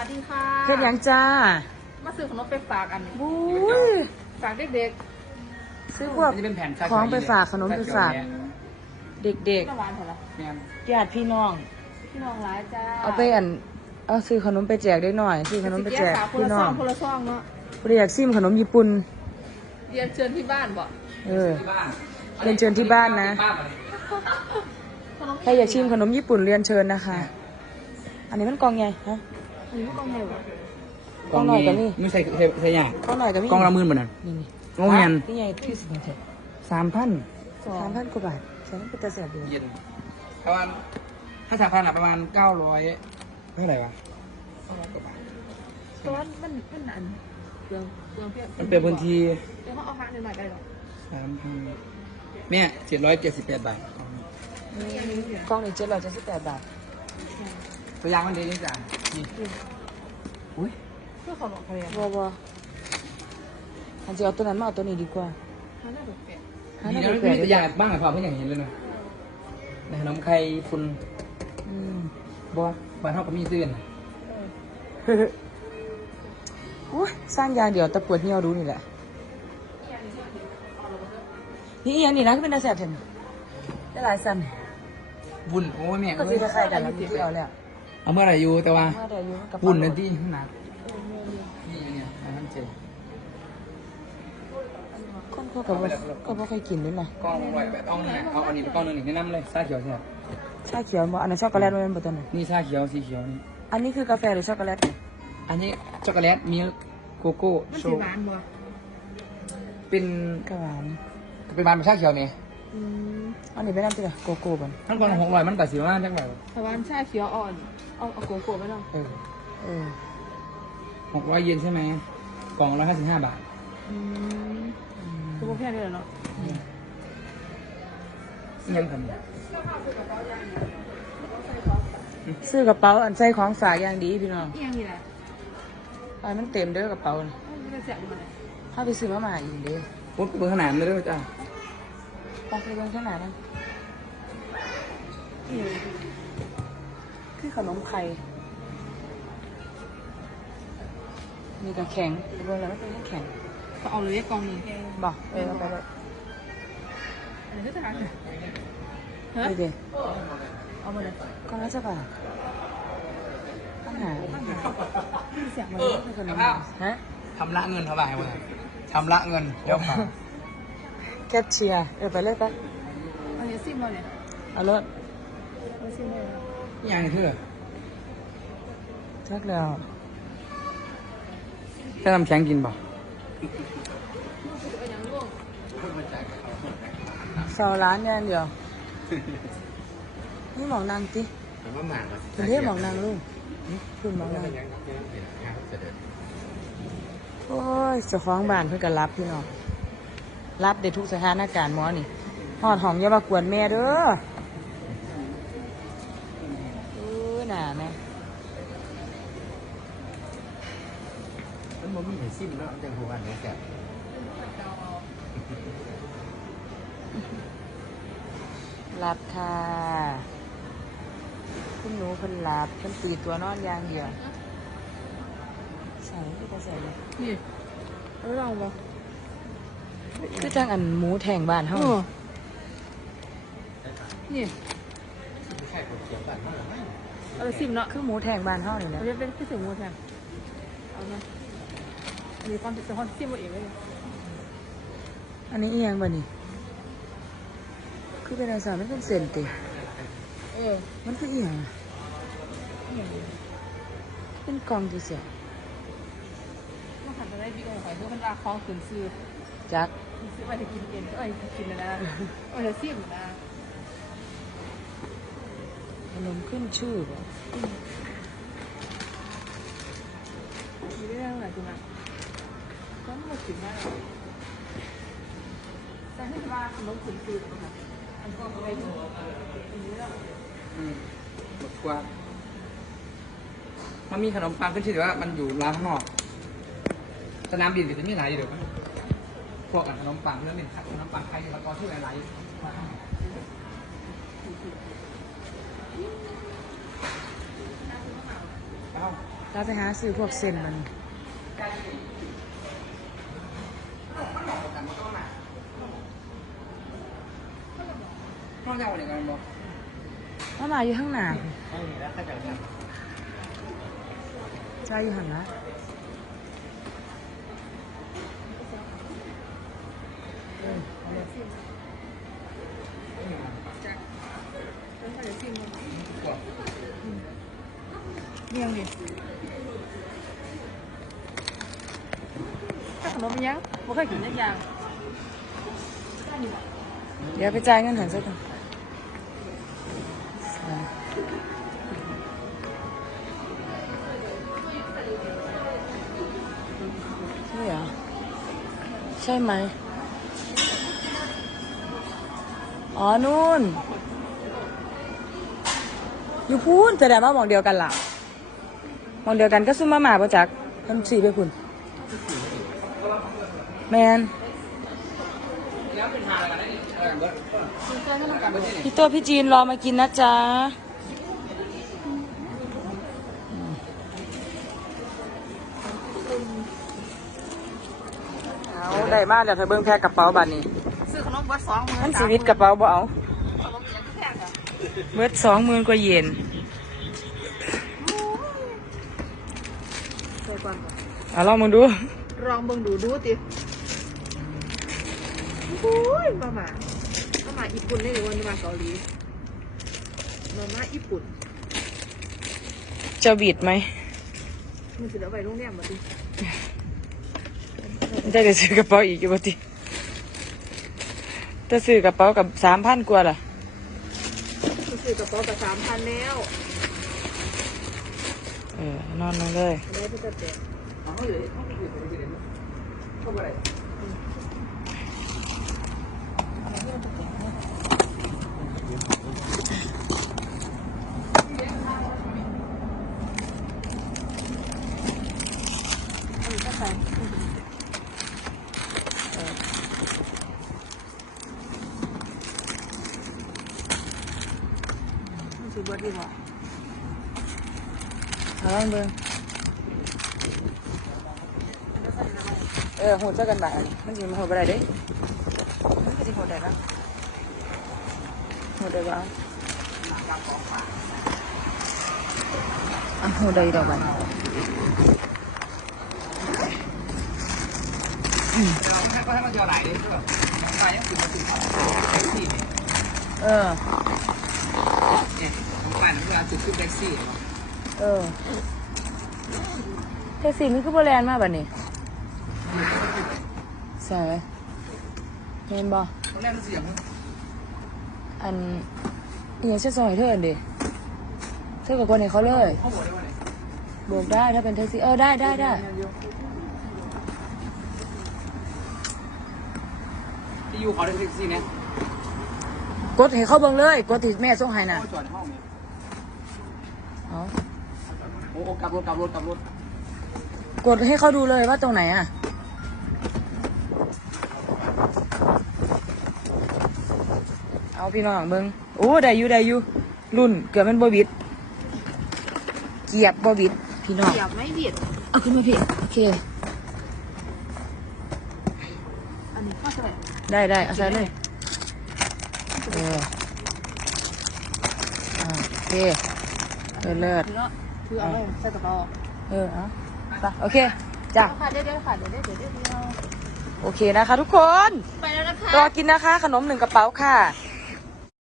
วัสดีค่ะเฮ็ดหยังจ้า มาซื้อขนมไปฝากอันนี้บุ้ยฝากเด็กซื้อพวกอันนี้เป็นแผ่นชาของไปฝากขนมไปฝากชเขียวเด็กๆน้ำหวานเถอะละเนี่ยๆญาติพี่น้อง พี่น้องร้ายจ้า เอาไปอัน เอาซื้อขนมไปแจกได้หน่อย ซื้อขนมไปแจกสิเยวพี่สาวน้องคนละซองคนละซองเนาะผู้ใดอยากซิมขนมญี่ปุ่นเรียนเชิญที่บ้านบ่เออที่บ้านเรียนเชิญที่บ้านนะบ้านมาเลยขนมใครอยากชิมขนมญี่ปุ่นเรียนเชิญนะคะ อันนี้มันกล่องไงฮะ อันนี้กล่องใหญ่บ่กล้องหน่อยก็มี ไม่ใช่ใช่ใช่ยากกล่องหน่อยก็มีกล้องละหมื่นบาทนั่นนี่นี่โรงเรียนนี่ไงที่สิบเจ็ดสามพันสองสามพันกว่าบาทใช่เป็นตาแสบดีเย็นประมาณถ้าสามพันอะประมาณเก้าร้อยเท่าไหร่วะกว่าบาทตัวมันมันอันเปลืองเปลืองเพี้ยมันเป็นพื้นที่เดี๋ยวเขาเอาหักหน่อยๆก็ได้หรอสามพันเนี่ยเจ็ดร้อยเจ็ดสิบแปดบาทนี่อันนี้เนี่ยกล่องหนึ่งเจ็ดร้อยเจ็ดสิบแปดบาทตัวอย่างมันดีนี่จ้ะ นี่อุ้ยเพื่อขนมอะไรอะบอบออันจะเอาตัวนั้นมาเอาตัวนี้ดีกว่าห้าหน้าถูกแปดหามีหน้านะแปลมีกๆตัวดีอกย่างบ้างหรือเปล่าเพื่อนอย่างเห็นเลยนะในขนมไข่คุณอืมบอสบ้านเท่ากับมีเตือนโอ้ยสร้างยางเดี๋ยวตะปวดเหี่ยวดูนี่แหละ นี่อีหยังนี่นะก็เป็นอาแสบเถอะได้หลายสัน บุญโอ้ยแม่ก็เอ้จะยคล้ายๆกันแล้วที่เอาแล้ว เอาเมื่อไหร่อยู่แต่ว่ามาได้อยู่กับบุญนั่นที่หนักนี่เนี่ยอันนั้นเจ๋งคนเขาก็บ่ก็บ่เคยกินด้วยนะกล้องลอยแบบต้องนี่เอาอันนี้ไปกล้องหนึงนี่แนะนำเลยชาเขียวใช่ไหมชาเขียวบ่อันนั้นช็อกโกแลตมันเป็นบ่ตัวนั้นนี่ชาเขียวสีเขียวนี่อันนี้คือกาแฟหรือช็อกโกแลตอันนี้ช็อกโกแลตมิลค์โกโก้มันโชสีว์หวานบ่เป็นก็หวานเป็นบานเป็นชาเขียวเนี่ย อืมอันนี้ไปน้ำติละโกโก้บันทั้งกล่องหกร้อยมันตัดสินว่าจังแบบตะวันชาเขียวอ่อน เอาเอาโกโก้ไปเนาะเออเออหกร้อยเยนใช่ไหมกล่องร้อยห้าสิบห้าบาทอืมคือพวกแค่นี้แหละเนาะยังทำซื้อกระเป๋าอันใส่ของฝากอย่างดีพี่น้องอีหยังนี่แหละอันมันเต็มเด้อกระเป๋านี่มันจะเสียบมันเลยถ้าไปซื้อมาใหม่อีกเด้ปุ๊บเบอร์ขนาดนั้นเลยด้วยจ้าปอกไปเบิ่งขนาดนั้นนี่คือขนมไข่มีแต่แข็งเบิ่งแล้วมันเป็นน้ำแข็งก็เอาเลยกล่องหนึงบอกเออเอาไปเลยอันนี้ก็จะหาฮะดูดิเอามาเลยก็น่าจะบาทปัญหาเสียบมันเออคือขนมครับฮะชำระเงินเท่าไหร่วะชำระเงินเดี๋ยวฝาก แคทเชียร์เออไปเลยไปอันนี้ซิมมาเนี่ยเอารถเอาซิมเลยนี่ยังนี่คือชักแล้วจะทำแข็งกินป่ะเสาร้านอย่างเดียวนี่หมองนางติผมว่าหมากคุณเรียกหมองนางลูกคุณหมองนางโอ้ยเจ้าของบ้านเพื่อนก็รับพี่น้อง รับได้ทุกสถานการณ์หมอนี่หอดห้องอย่ามากวนแม่เด้อเออหนาแม่มันมันมีเห็นซิมแล้วจังหัวอันนี้แสบรับค่ะคุณหนูเพิ่นรับเพิ่นตีตัวนอนอย่างเดียวใส่ที่จะใส่เลยนี่เอาลองบ่ คือจังอันหมูแทงบ้านเฮาเออนี่เอาซิมเนาะคือหมูแทงบ้านเฮานี่แหละเราจะเป็นพี่ถึงมูแทนเอาไหมมีความเป็นความซิมมาเองเลยอันนี้อีหยังบ่นี่คือเป็นอะไรสารมันเป็นเส้นติเออมันคืออีหยังอะอย่างนี้เป็นกล่องที่เสียมาขันจะได้บิ๊กเอาไปเพื่อมันราคองขืนซื้อ จักซื้อไปจะกินเองเอ้ยกินนะนะเออจะซิมนะขนมขึ้นชื่อบ่มีเรื่องอะไรจุ๊นะก็หมดสิบห้าแต่ที่ว่าขนมขืนซื้อนะอันก็ไปดูอันนี้แล้วอืมหมดกว่ามันมีขนมปังขึ้นชื่อแต่ว่ามันอยู่ร้านข้างนอกสนามบินก็จะมีหลายอยู่เดี๋ยว พวกอันขนมปังเรื่องนี้ขนมปังไทยแล้วก็ชื่อหลายๆเอ้าเราไปหาซื้อพวกเส้นมันห้องเจ้าเนี่ยกันบอกว่ามาอยู่ข้างหน้าห้องนี้แล้วข้าจะทใช่อยู่หันละ แล้วก็เดี๋ยวชิมมันำกดเมี่ยงดิถ้าขนมเป็นยังบ่เคยกินยัก อ๋อนู่น อยู่พูนแสดงว่ามองเดียวกันล่ะมองเดียวกันก็ซุ่มมาหมาปะจักทำสีไปคุณแมนพี่ตัวพี่จีนรอมากินนะจ๊ะเอาได้มากเดี๋ยวเธอเบิ้งแพ้กระเป๋าบาตนี้ วัดสองมือมันชีวิตกระเป๋าบ่เอาขนมเป็นยังที่แพงอะเบิดสองหมื่นกว่าเยนเคยก่อนก่อนเอาลองมึงดูลองเบิ่งดูดูติโอ้ยมาหมามาหมาญี่ปุ่นได้หรือว่ามาเกาหลีมาม่าญี่ปุ่นจะบิดไหมมันจะเอาไปโรงแรมมาดิจะได้ซื้อกระเป๋าอีกอยู่บ่ติ จะซื้อกระเป๋ากับสามพันกว่าล่ะมันซื้อกระเป๋ากับสามพันแล้วเออนอนลงเลย ได้เพื่อจะเต็ม เอาเขาอยู่เขาอยู่ที่ไหนเข้าไปไหน อันนี้ก็ใส่ มันซื้อเบิร์ดดีกว่าเอาลองเบิ้งเออหูเจ้ากันบา ทมันสิมาหูบ่ได้เด้มันก็สิหูได้นะหูได้บ่อะหูได้ดอกบัดเราให้ก็ให้มันเจอไหลเลยคือแบบไปยังถึงมาถึงเขาที่นี่เออเนี่ยน้องไปน้องเวลาจุดขึ้นแท็กซี่เออแท็กซี่มันคือโบแลนมากแบบนี้ใช่เห็นบ่ตอนแรกมันเสียงอันเอียงเช่นซอยเธออันดิเธอกับคนนี้เขาเลยเขาบอกได้ว่าไหนบวกได้ถ้าเป็นแท็กซี่เออได้ได้ได้ที่อยู่เขาได้แท็กซี่เนี่ยกดให้เขาเบิ่งเลย กดที่แม่ส่งให้น่ะ เขาจอดในห้องเนี่ยเอาโอ้กลับรถกลับรถกลับรถกดให้เขาดูเลยว่าตรงไหนอะ เอาพี่น้องเบิ่งโอ้ได้อยู่ได้อยู่รุ่นเกือบมันบ่บิด เกียบบบิด พี่น้องเสียบไม่บิด เอาขึ้นมาพี่โอเค อันนี้ข้าวใส่ได้ได้เอาใส่เลยเอออ่าโอเค เลิศเลิศคือเนาะคือเอาไว้ใส่กระเป๋าเออเอาไปโอเคจ้ะค่ะเดี๋ยวเดี๋ยวค่ะเดี๋ยวเดี๋ยวเดี๋ยวเดี๋ยวโอเคนะคะ ทุกคน ไปแล้วนะคะ รอกินนะคะ ขนมหนึ่งกระเป๋าค่ะ